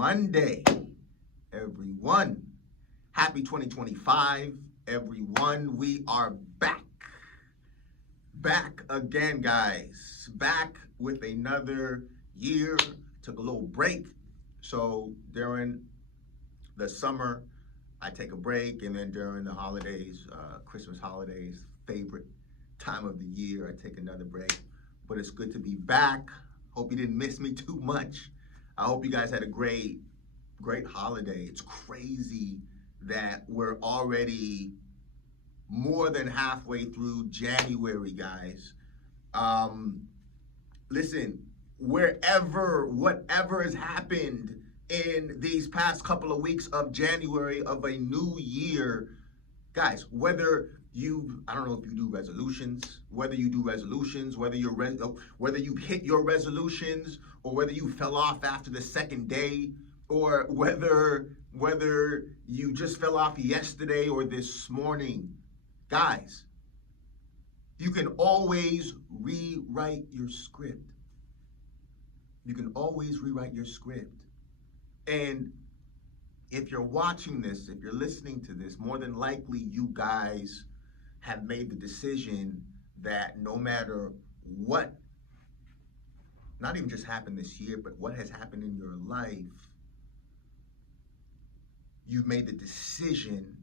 Monday, everyone. Happy 2025, everyone. We are back. Back again, guys. Back with another year. Took a little break. So during the summer, I take a break, and then during the holidays, Christmas holidays, favorite time of the year, I take another break. But it's good to be back. Hope you didn't miss me too much. I hope you guys had a great holiday. It's crazy that we're already more than halfway through January, guys. Listen, whatever has happened in these past couple of weeks of January of a new year, guys, I don't know if you do resolutions, whether you hit your resolutions, or whether you fell off after the second day, or whether you just fell off yesterday or this morning. Guys, you can always rewrite your script. You can always rewrite your script. And if you're watching this, if you're listening to this, more than likely you guys have made the decision that no matter what, not even just happened this year, but what has happened in your life, you've made the decision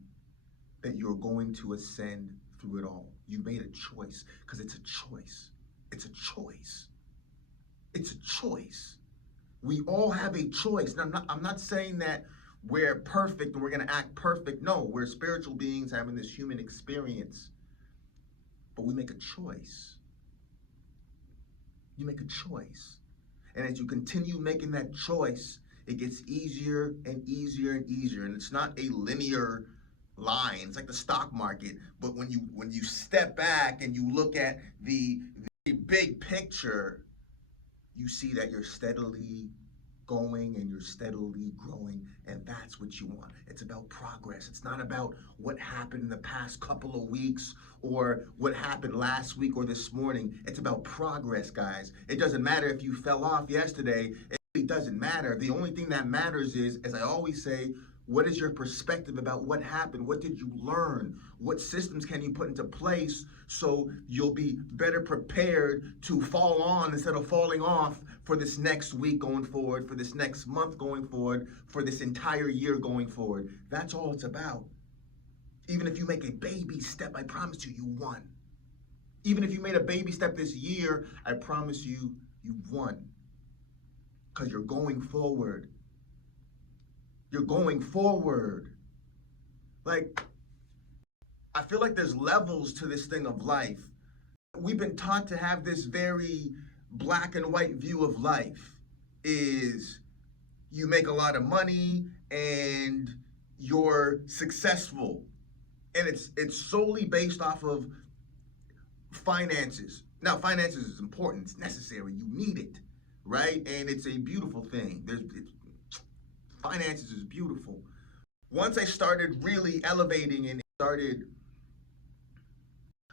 that you're going to ascend through it all. You made a choice, because it's a choice. It's a choice. It's a choice. We all have a choice. Now, I'm not saying that we're perfect and we're going to act perfect. No, we're spiritual beings having this human experience. But we make a choice. You make a choice. And as you continue making that choice, it gets easier and easier and easier. And it's not a linear line. It's like the stock market. But when you step back and you look at the big picture, you see that you're steadily going and you're steadily growing, and that's what you want. It's about progress. It's not about what happened in the past couple of weeks or what happened last week or this morning. It's about progress, guys. It doesn't matter if you fell off yesterday. It really doesn't matter. The only thing that matters is, as I always say, what is your perspective about what happened? What did you learn? What systems can you put into place so you'll be better prepared to fall on instead of falling off for this next week going forward, for this next month going forward, for this entire year going forward? That's all it's about. Even if you make a baby step, I promise you, you won. Even if you made a baby step this year, I promise you, you won. Because you're going forward. You're going forward. Like, I feel like there's levels to this thing of life. We've been taught to have this very black and white view of life. Is you make a lot of money and you're successful. And it's solely based off of finances. Now, finances is important. It's necessary. You need it, right? And it's a beautiful thing. Finances is beautiful. Once I started really elevating and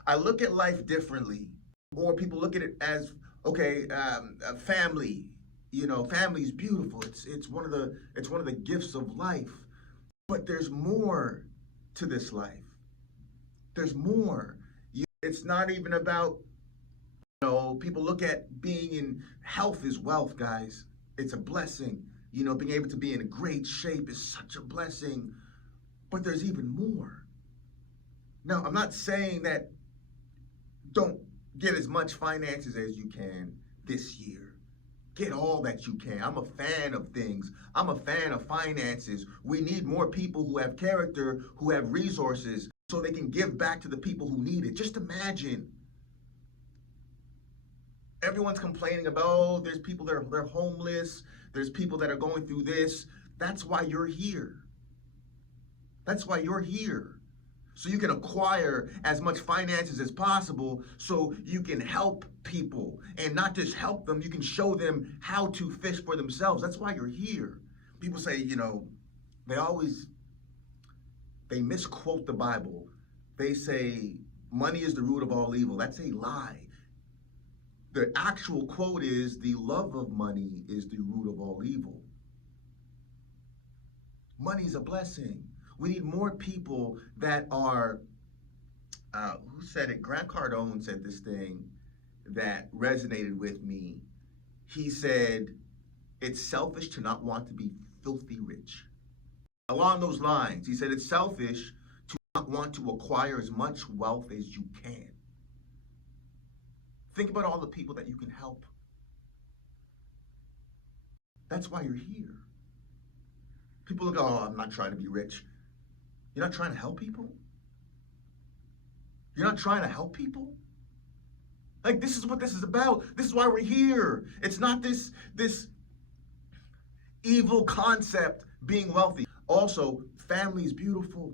I look at life differently, or people look at it as, okay, a family. You know, family is beautiful. It's one of the gifts of life. But there's more to this life. There's more. It's not even about, people look at being in health is wealth, guys. It's a blessing. Being able to be in a great shape is such a blessing, but there's even more. Now, I'm not saying that don't get as much finances as you can this year. Get all that you can. I'm a fan of things. I'm a fan of finances. We need more people who have character, who have resources, so they can give back to the people who need it. Just imagine. Everyone's complaining about, oh, there's people that they're homeless. There's people that are going through this. That's why you're here. That's why you're here. So you can acquire as much finances as possible so you can help people. And not just help them, you can show them how to fish for themselves. That's why you're here. People say, they misquote the Bible. They say, money is the root of all evil. That's a lie. The actual quote is, the love of money is the root of all evil. Money's a blessing. We need more people that are, who said it? Grant Cardone said this thing that resonated with me. He said, it's selfish to not want to be filthy rich. Along those lines, he said, it's selfish to not want to acquire as much wealth as you can. Think about all the people that you can help. That's why you're here. People look, oh, I'm not trying to be rich. You're not trying to help people? You're not trying to help people? Like, this is what this is about. This is why we're here. It's not this evil concept being wealthy. Also, family is beautiful.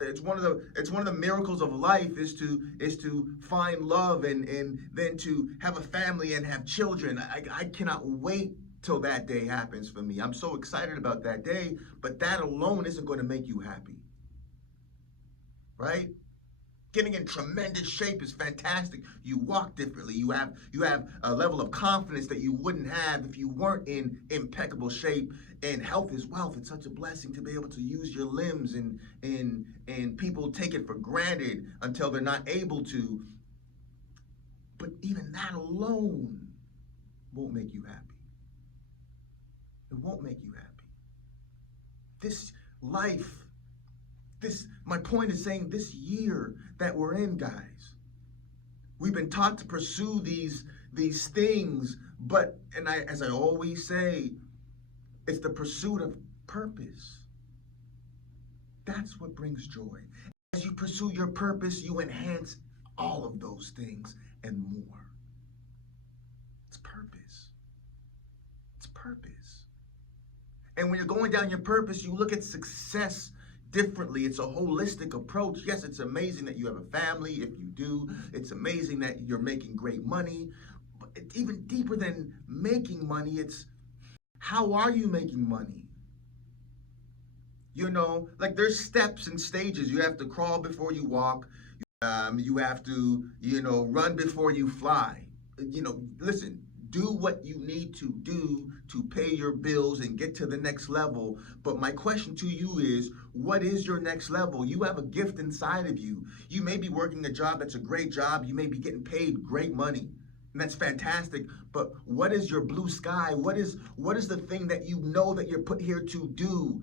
It's one of the miracles of life is to find love and then to have a family and have children. I cannot wait till that day happens for me. I'm so excited about that day, but that alone isn't going to make you happy. Right? Getting in tremendous shape is fantastic. You walk differently. You have a level of confidence that you wouldn't have if you weren't in impeccable shape. And health is wealth. It's such a blessing to be able to use your limbs, and people take it for granted until they're not able to. But even that alone won't make you happy. It won't make you happy. This life, my point is saying this year that we're in, guys, we've been taught to pursue these things, but, as I always say, it's the pursuit of purpose. That's what brings joy. As you pursue your purpose, you enhance all of those things and more. It's purpose. It's purpose. And when you're going down your purpose, you look at success differently. It's a holistic approach. Yes, it's amazing that you have a family. If you do, it's amazing that you're making great money. But it's even deeper than making money. It's how are you making money? You know, like there's steps and stages. You have to crawl before you walk. You have to, run before you fly. Listen, do what you need to do to pay your bills and get to the next level. But my question to you is, what is your next level? You have a gift inside of you. You may be working a job that's a great job. You may be getting paid great money. And that's fantastic. But what is your blue sky? What is the thing that you know that you're put here to do?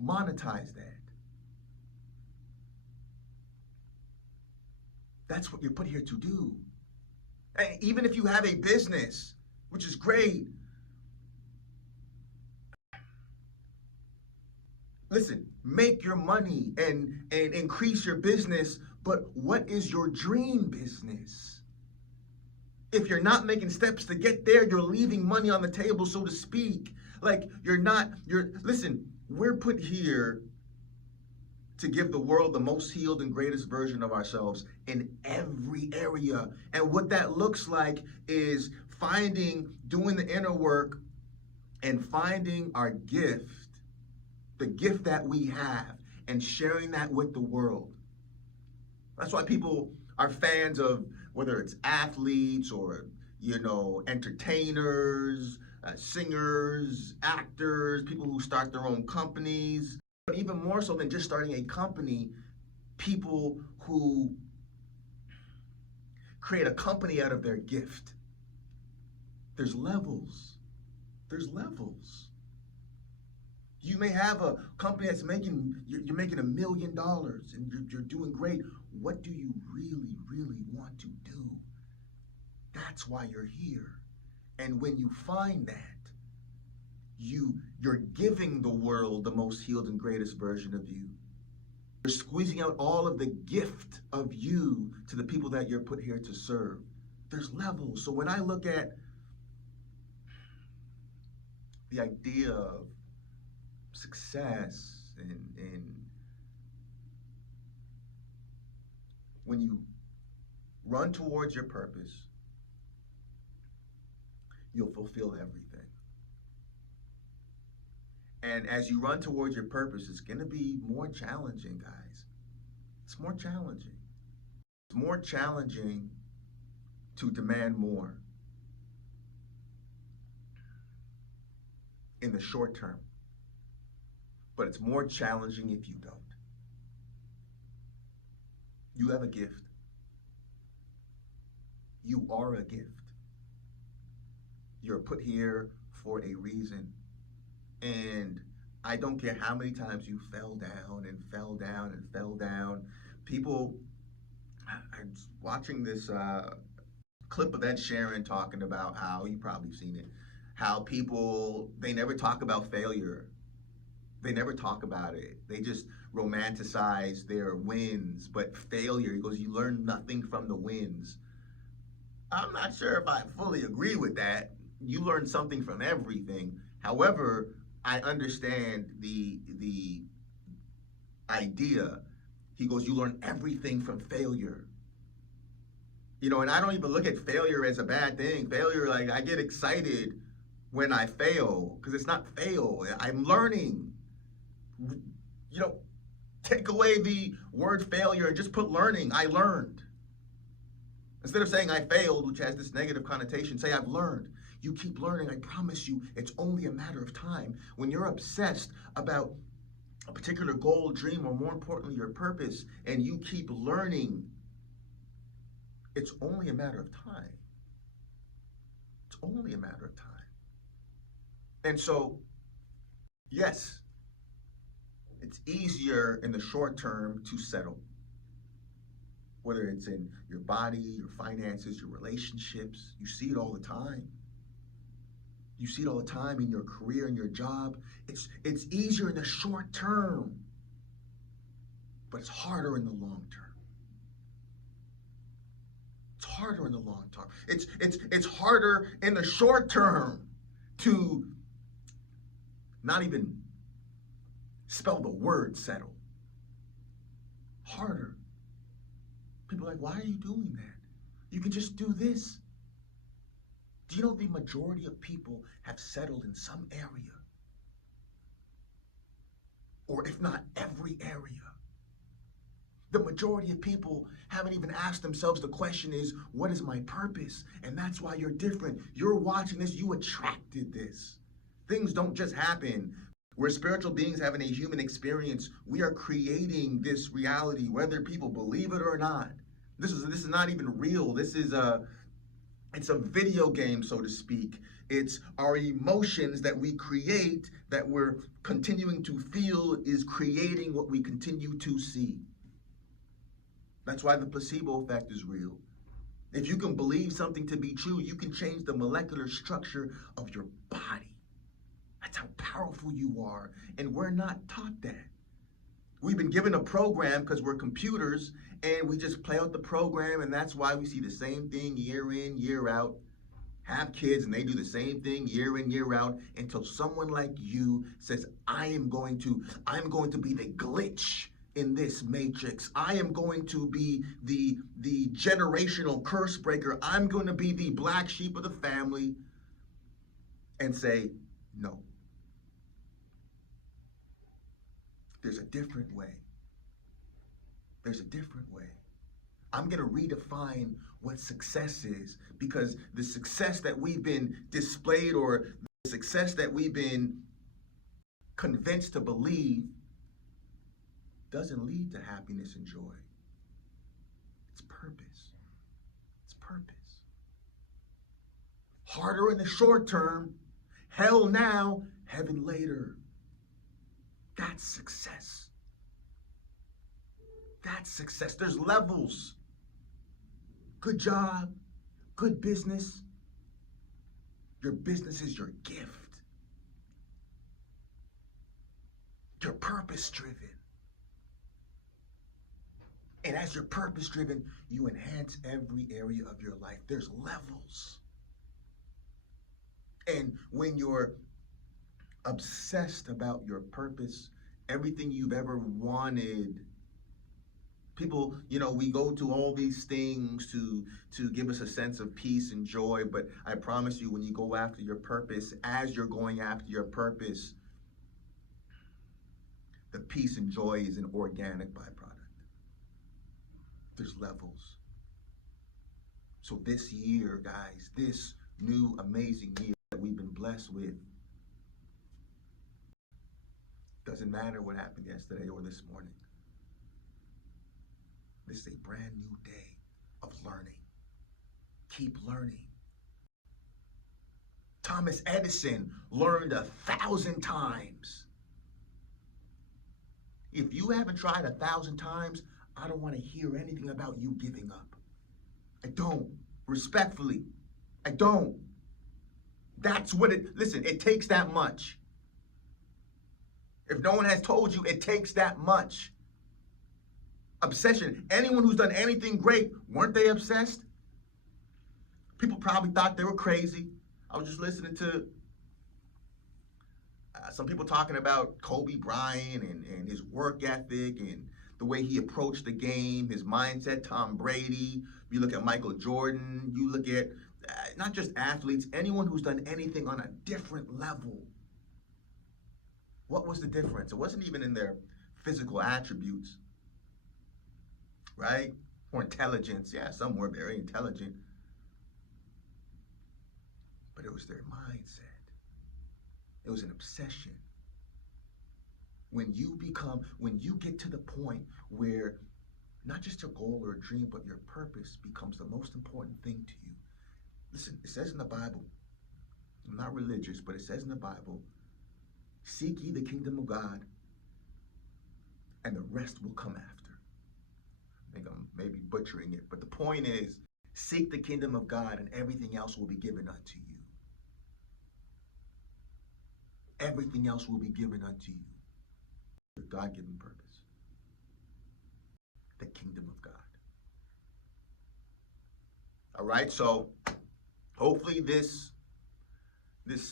Monetize that. That's what you're put here to do. And even if you have a business, which is great, listen, make your money and increase your business, but what is your dream business? If you're not making steps to get there, you're leaving money on the table, so to speak. Like listen, we're put here to give the world the most healed and greatest version of ourselves in every area. And what that looks like is doing the inner work and finding our gift, the gift that we have, and sharing that with the world. That's why people are fans of whether it's athletes or, entertainers, singers, actors, people who start their own companies. But even more so than just starting a company, people who create a company out of their gift. There's levels. There's levels. You may have a company that's you're making $1 million and you're doing great. What do you really, really want to do? That's why you're here. And when you find that, you're giving the world the most healed and greatest version of you. You're squeezing out all of the gift of you to the people that you're put here to serve. There's levels. So when I look at the idea of success and when you run towards your purpose, you'll fulfill everything. And as you run towards your purpose, it's going to be more challenging, guys. It's more challenging. It's more challenging to demand more. in the short term, but it's more challenging if you don't. You have a gift. You are a gift. You're put here for a reason. And I don't care how many times you fell down and fell down and fell down. People, I was watching this clip of Ed Sheeran talking about how, you probably seen it, how people, they never talk about failure. They never talk about it. They just romanticize their wins, but failure, he goes, you learn nothing from the wins. I'm not sure if I fully agree with that. You learn something from everything. However, I understand the idea. He goes, you learn everything from failure. And I don't even look at failure as a bad thing. Failure, like, I get excited when I fail, because it's not fail. I'm learning. Take away the word failure and just put learning. I learned. Instead of saying I failed, which has this negative connotation, say I've learned. You keep learning. I promise you, it's only a matter of time. When you're obsessed about a particular goal, dream, or more importantly, your purpose, and you keep learning, it's only a matter of time. It's only a matter of time. And so, yes, it's easier in the short term to settle. Whether it's in your body, your finances, your relationships, you see it all the time. You see it all the time in your career and your job. It's easier in the short term, but it's harder in the long term. It's harder in the long term. It's harder in the short term to not even spell the word settle. Harder. People are like, why are you doing that? You can just do this. Do you know the majority of people have settled in some area? Or if not every area. The majority of people haven't even asked themselves the question is, what is my purpose? And that's why you're different. You're watching this, you attracted this. Things don't just happen. We're spiritual beings having a human experience. We are creating this reality, whether people believe it or not. This is not even real. It's a video game, so to speak. It's our emotions that we create, that we're continuing to feel, is creating what we continue to see. That's why the placebo effect is real. If you can believe something to be true, you can change the molecular structure of your body. That's how powerful you are. And we're not taught that. We've been given a program because we're computers, and we just play out the program, and that's why we see the same thing year in, year out. Have kids, and they do the same thing year in, year out, until someone like you says, I'm going to be the glitch in this matrix. I am going to be the generational curse breaker. I'm going to be the black sheep of the family, and say, no. There's a different way. There's a different way. I'm going to redefine what success is, because the success that we've been displayed, or the success that we've been convinced to believe, doesn't lead to happiness and joy. It's purpose. It's purpose. Harder in the short term, hell now, heaven later. That's success. That's success. There's levels. Good job, good business. Your business is your gift. You're purpose-driven. And as you're purpose-driven, you enhance every area of your life. There's levels. And when you're obsessed about your purpose, everything you've ever wanted, people, we go to all these things to give us a sense of peace and joy, but I promise you, when you go after your purpose, as you're going after your purpose, the peace and joy is an organic byproduct. There's levels. So this year, guys, this new amazing year that we've been blessed with, Doesn't matter what happened yesterday or this morning. This is a brand new day of learning. Keep learning. Thomas Edison learned 1,000 times. If you haven't tried 1,000 times, I don't want to hear anything about you giving up. I don't. Respectfully, I don't. That's what listen, it takes that much. If no one has told you, it takes that much. Obsession. Anyone who's done anything great, weren't they obsessed? People probably thought they were crazy. I was just listening to some people talking about Kobe Bryant and his work ethic and the way he approached the game, his mindset, Tom Brady. You look at Michael Jordan, you look at not just athletes, anyone who's done anything on a different level. What was the difference? It wasn't even in their physical attributes, right? Or intelligence. Yeah, some were very intelligent. But it was their mindset. It was an obsession. When you get to the point where not just your goal or a dream, but your purpose becomes the most important thing to you. Listen, it says in the Bible, I'm not religious, but it says in the Bible, seek ye the kingdom of God, and the rest will come after. I think I'm maybe butchering it, but the point is, seek the kingdom of God, and everything else will be given unto you. Everything else will be given unto you. Your God-given purpose. The kingdom of God. All right, so hopefully this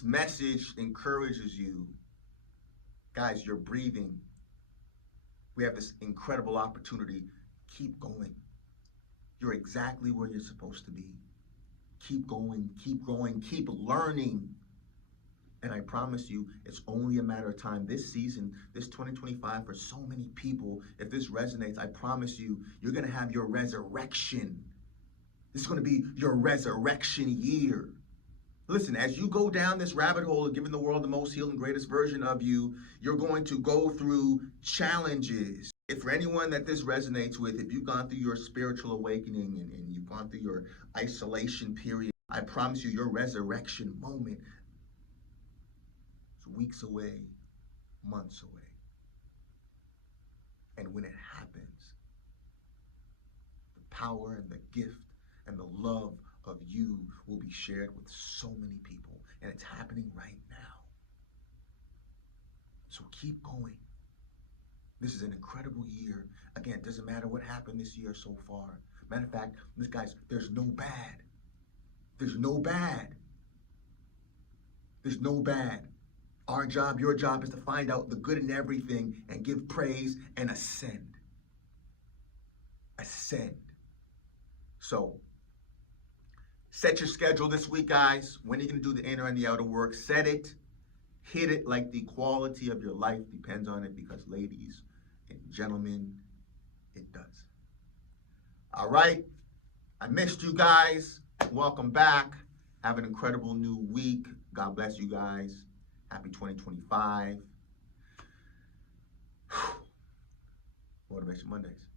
message encourages you. Guys, you're breathing. We have this incredible opportunity. Keep going. You're exactly where you're supposed to be. Keep going, keep growing, keep learning. And I promise you, it's only a matter of time. This season, this 2025, for so many people, if this resonates, I promise you, you're going to have your resurrection. This is going to be your resurrection year. Listen, as you go down this rabbit hole of giving the world the most healed and greatest version of you, you're going to go through challenges. If for anyone that this resonates with, if you've gone through your spiritual awakening and you've gone through your isolation period, I promise you, your resurrection moment is weeks away, months away. And when it happens, the power and the gift and the love of you will be shared with so many people. And it's happening right now. So keep going. This is an incredible year. Again, it doesn't matter what happened this year so far. Matter of fact, guys, there's no bad. There's no bad. There's no bad. Our job, your job is to find out the good in everything and give praise and ascend. Ascend. So, set your schedule this week, guys. When are you going to do the inner and the outer work? Set it. Hit it like the quality of your life depends on it, because ladies and gentlemen, it does. All right. I missed you guys. Welcome back. Have an incredible new week. God bless you guys. Happy 2025. Motivation Mondays.